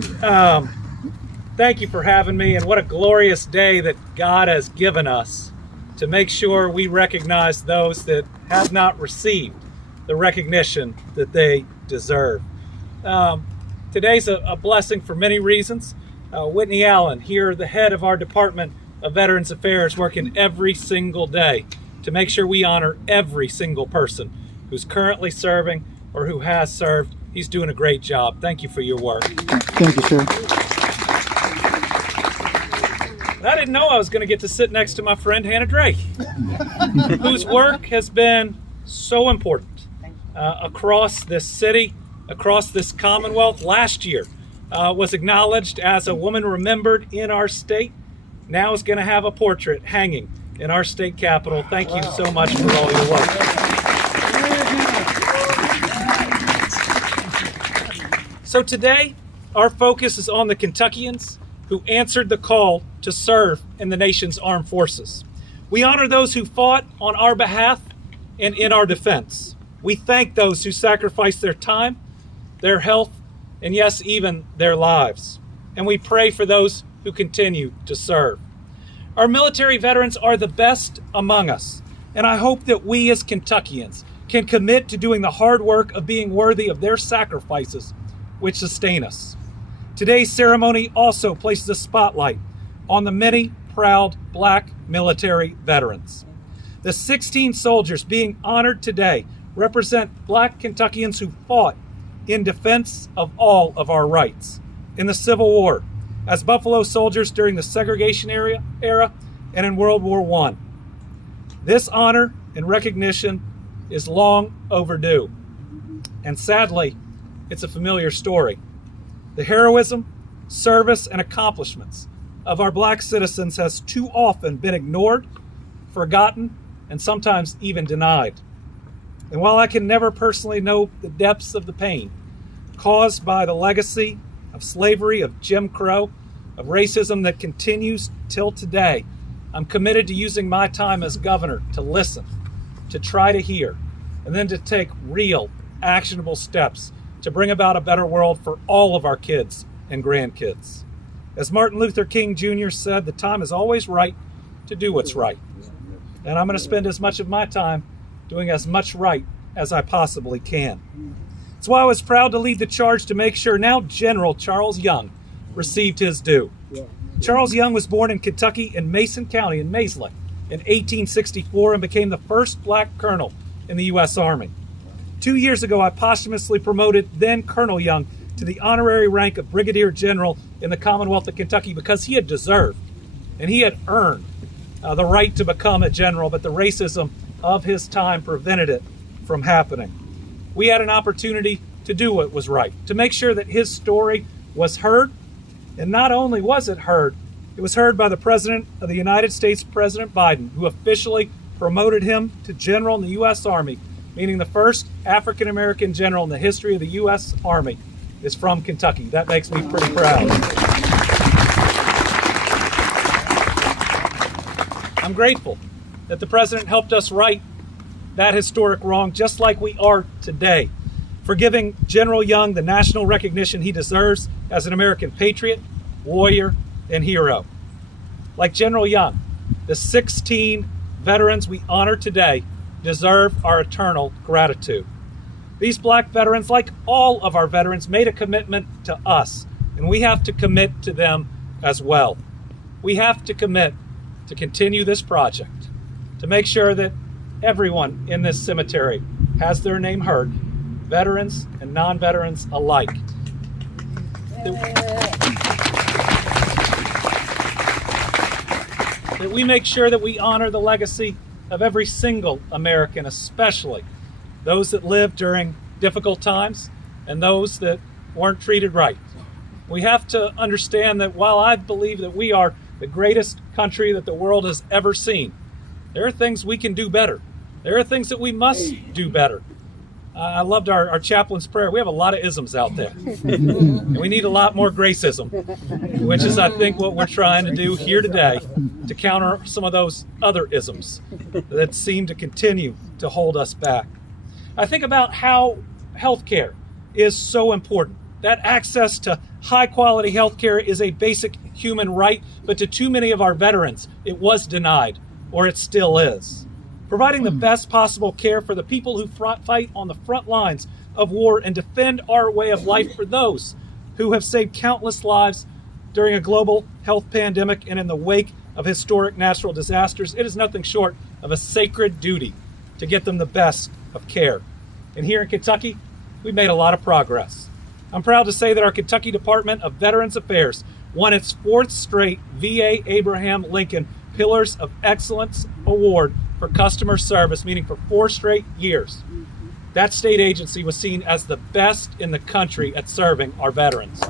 morning. Thank you for having me, and what a glorious day that God has given us to make sure we recognize those that have not received the recognition that they deserve. Today's a blessing for many reasons. Whitney Allen, here, the head of our Department of Veterans Affairs, working every single day to make sure we honor every single person who's currently serving or who has served. He's doing a great job. Thank you for your work. Thank you, sir. I didn't know I was going to get to sit next to my friend Hannah Drake, whose work has been so important across this city, across this Commonwealth. Last year was acknowledged as a woman remembered in our state. Now is going to have a portrait hanging in our state capitol. Thank you so much for all your work. So today, our focus is on the Kentuckians who answered the call to serve in the nation's armed forces. We honor those who fought on our behalf and in our defense. We thank those who sacrificed their time, their health, and yes, even their lives. And we pray for those who continue to serve. Our military veterans are the best among us, and I hope that we as Kentuckians can commit to doing the hard work of being worthy of their sacrifices which sustain us. Today's ceremony also places a spotlight on the many proud Black military veterans. The 16 soldiers being honored today represent Black Kentuckians who fought in defense of all of our rights in the Civil War, as Buffalo soldiers during the segregation era, and in World War I. This honor and recognition is long overdue, and sadly, it's a familiar story. The heroism, service, and accomplishments of our Black citizens has too often been ignored, forgotten, and sometimes even denied. And while I can never personally know the depths of the pain caused by the legacy of slavery, of Jim Crow, of racism that continues till today, I'm committed to using my time as governor to listen, to try to hear, and then to take real, actionable steps to bring about a better world for all of our kids and grandkids. As Martin Luther King Jr. said, the time is always right to do what's right. And I'm going to spend as much of my time doing as much right as I possibly can. That's why I was proud to lead the charge to make sure now General Charles Young received his due. Charles Young was born in Kentucky in Mason County in Maisley in 1864 and became the first Black colonel in the U.S. Army. 2 years ago, I posthumously promoted then Colonel Young to the honorary rank of Brigadier General in the Commonwealth of Kentucky because he had deserved and he had earned the right to become a general, but the racism of his time prevented it from happening. We had an opportunity to do what was right, to make sure that his story was heard, and not only was it heard by the President of the United States, President Biden, who officially promoted him to general in the U.S. Army, meaning the first African-American general in the history of the U.S. Army is from Kentucky. That makes me pretty proud. I'm grateful that the President helped us right that historic wrong, just like we are today, for giving General Young the national recognition he deserves as an American patriot, warrior, and hero. Like General Young, the 16 veterans we honor today deserve our eternal gratitude. These Black veterans, like all of our veterans, made a commitment to us, and we have to commit to them as well. We have to commit to continue this project, to make sure that everyone in this cemetery has their name heard, veterans and non-veterans alike. That we make sure that we honor the legacy of every single American, especially those that lived during difficult times and those that weren't treated right. We have to understand that while I believe that we are the greatest country that the world has ever seen, there are things we can do better. There are things that we must do better. I loved our chaplain's prayer. We have a lot of isms out there. And we need a lot more gracism, which is, I think, what we're trying to do here today to counter some of those other isms that seem to continue to hold us back. I think about how healthcare is so important. That access to High-quality health care is a basic human right, but to too many of our veterans, it was denied, or it still is. Providing the best possible care for the people who fight on the front lines of war and defend our way of life for those who have saved countless lives during a global health pandemic and in the wake of historic natural disasters, it is nothing short of a sacred duty to get them the best of care. And here in Kentucky, we've made a lot of progress. I'm proud to say that our Kentucky Department of Veterans Affairs won its 4th straight VA Abraham Lincoln Pillars of Excellence Award for customer service, meaning for 4 straight years. That state agency was seen as the best in the country at serving our veterans.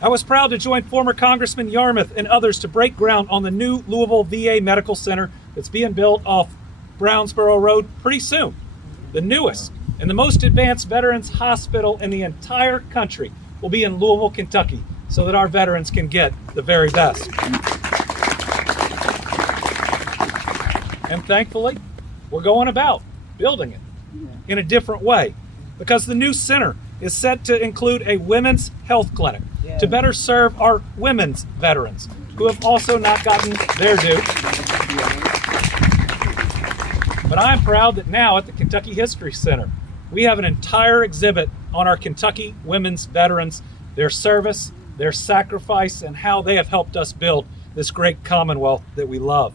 I was proud to join former Congressman Yarmouth and others to break ground on the new Louisville VA Medical Center that's being built off Brownsboro Road pretty soon. The newest and the most advanced veterans hospital in the entire country will be in Louisville, Kentucky, so that our veterans can get the very best. And thankfully, we're going about building it in a different way, because the new center is set to include a women's health clinic to better serve our women's veterans who have also not gotten their due. But I'm proud that now at the Kentucky History Center, we have an entire exhibit on our Kentucky women's veterans, their service, their sacrifice, and how they have helped us build this great Commonwealth that we love.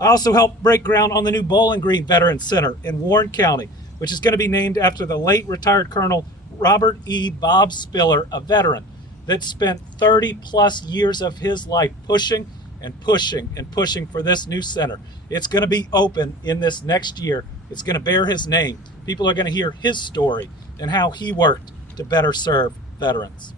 I also helped break ground on the new Bowling Green Veterans Center in Warren County, which is going to be named after the late retired Colonel Robert E. Bob Spiller, a veteran that spent 30 plus years of his life pushing and pushing and pushing for this new center. It's going to be open in this next year. It's going to bear his name. People are going to hear his story and how he worked to better serve veterans.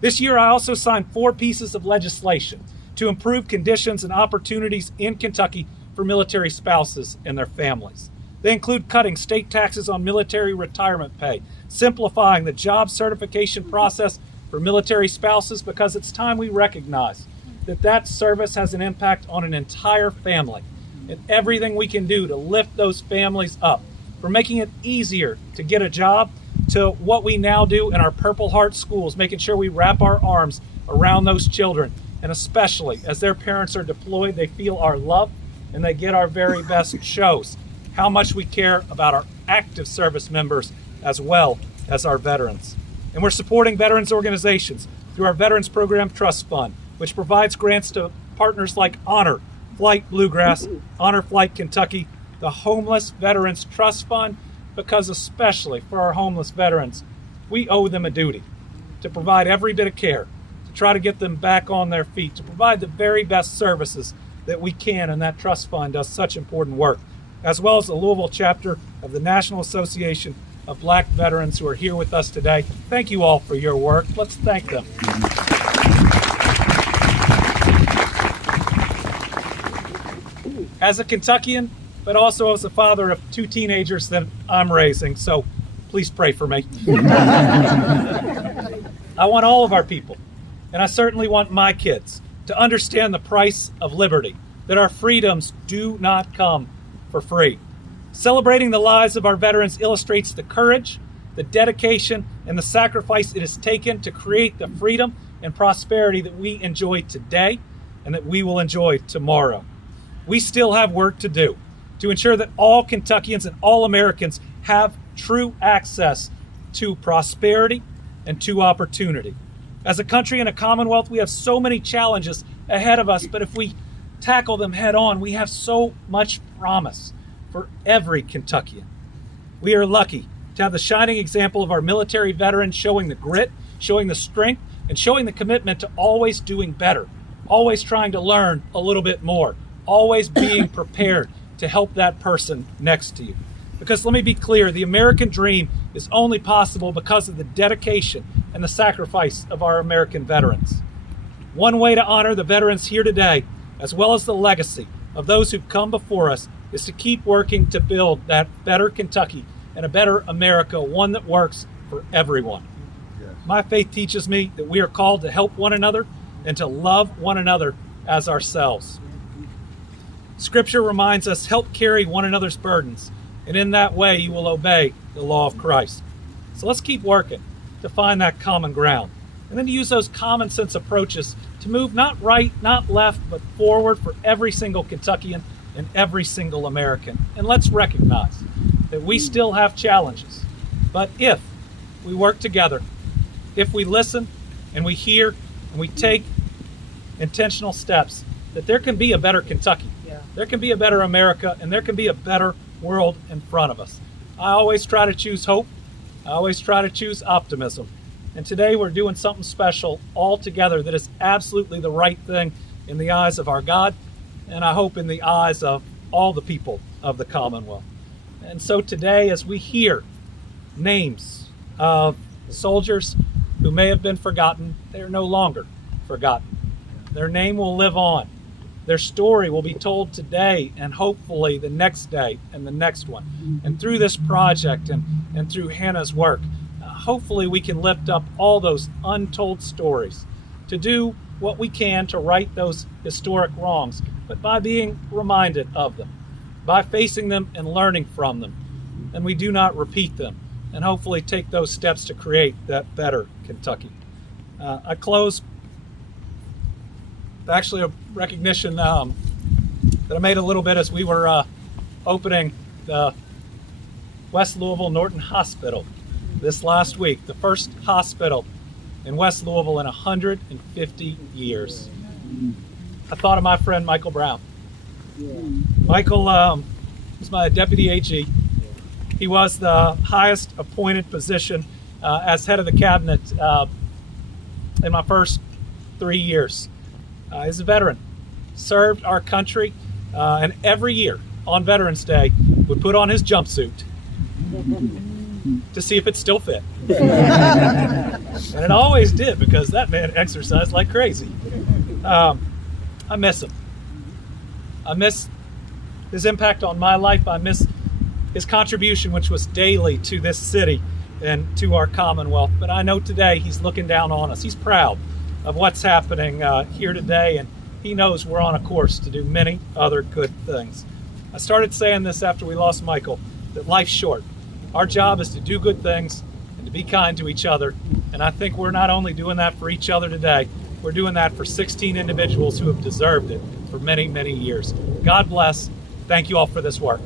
This year, I also signed 4 pieces of legislation to improve conditions and opportunities in Kentucky for military spouses and their families. They include cutting state taxes on military retirement pay, simplifying the job certification process for military spouses, because it's time we recognize that that service has an impact on an entire family, and everything we can do to lift those families up, from making it easier to get a job to what we now do in our Purple Heart schools, making sure we wrap our arms around those children, and especially as their parents are deployed, they feel our love and they get our very best. Shows how much we care about our active service members as well as our veterans. And we're supporting veterans organizations through our Veterans Program Trust Fund, which provides grants to partners like Honor Flight Bluegrass, Honor Flight Kentucky, the Homeless Veterans Trust Fund, because especially for our homeless veterans, we owe them a duty to provide every bit of care, to try to get them back on their feet, to provide the very best services that we can, and that trust fund does such important work, as well as the Louisville chapter of the National Association of Black Veterans who are here with us today. Thank you all for your work. Let's thank them. As a Kentuckian, but also as a father of 2 teenagers that I'm raising, so please pray for me. I want all of our people, and I certainly want my kids, to understand the price of liberty, that our freedoms do not come for free. Celebrating the lives of our veterans illustrates the courage, the dedication, and the sacrifice it has taken to create the freedom and prosperity that we enjoy today and that we will enjoy tomorrow. We still have work to do to ensure that all Kentuckians and all Americans have true access to prosperity and to opportunity. As a country and a commonwealth, we have so many challenges ahead of us, but if we tackle them head on, we have so much promise for every Kentuckian. We are lucky to have the shining example of our military veterans showing the grit, showing the strength, and showing the commitment to always doing better, always trying to learn a little bit more, always being prepared to help that person next to you. Because let me be clear, the American dream is only possible because of the dedication and the sacrifice of our American veterans. One way to honor the veterans here today, as well as the legacy of those who've come before us, is to keep working to build that better Kentucky and a better America, one that works for everyone. Yes. My faith teaches me that we are called to help one another and to love one another as ourselves. Scripture reminds us, help carry one another's burdens, and in that way you will obey the law of Christ. So let's keep working to find that common ground, and then to use those common sense approaches to move not right, not left, but forward for every single Kentuckian and every single American. And let's recognize that we still have challenges, but if we work together, if we listen and we hear and we take intentional steps, that there can be a better Kentucky, there can be a better America, and there can be a better world in front of us. I always try to choose hope. I always try to choose optimism. And today we're doing something special all together that is absolutely the right thing in the eyes of our God, and I hope in the eyes of all the people of the Commonwealth. And so today, as we hear names of soldiers who may have been forgotten, they are no longer forgotten. Their name will live on. Their story will be told today and hopefully the next day and the next one. And through this project and through Hannah's work, hopefully we can lift up all those untold stories to do what we can to right those historic wrongs, but by being reminded of them, by facing them and learning from them, and we do not repeat them, and hopefully take those steps to create that better Kentucky. I close actually a recognition that I made a little bit as we were opening the West Louisville Norton Hospital this last week, the first hospital in West Louisville in 150 years. I thought of my friend Michael Brown. Michael was my deputy AG. He was the highest appointed position as head of the cabinet in my first 3 years. He's a veteran, served our country, and every year on Veterans Day would put on his jumpsuit to see if it still fit. And it always did, because that man exercised like crazy. I miss him. I miss his impact on my life. I miss his contribution, which was daily to this city and to our Commonwealth. But I know today he's looking down on us. He's proud of what's happening here today, and he knows we're on a course to do many other good things. I started saying this after we lost Michael, that life's short. Our job is to do good things and to be kind to each other. And I think we're not only doing that for each other today, we're doing that for 16 individuals who have deserved it for many, many years. God bless. Thank you all for this work.